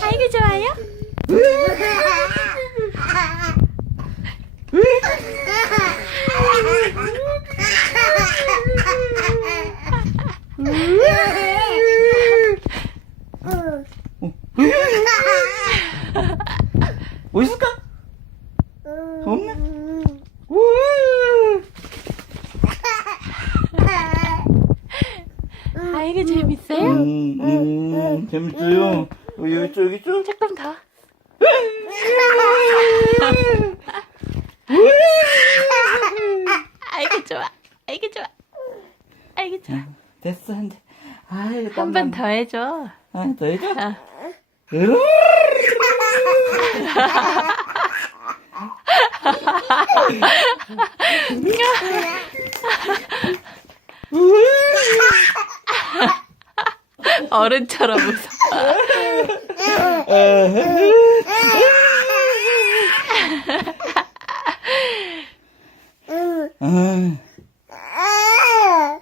달걀 좋아요? 어디 있을까? 없네? 아, 이게 재밌어요? 음, 음. 재밌어요. 어, 여기 있죠, 여기 있죠? 조금 더. 아이고 좋아. 아이고 좋아. 아이고 좋아. 됐어, 한 대. 아이, 한 번 더 해줘. 아, 더 해줘? 어. 어른처럼 웃어. 아.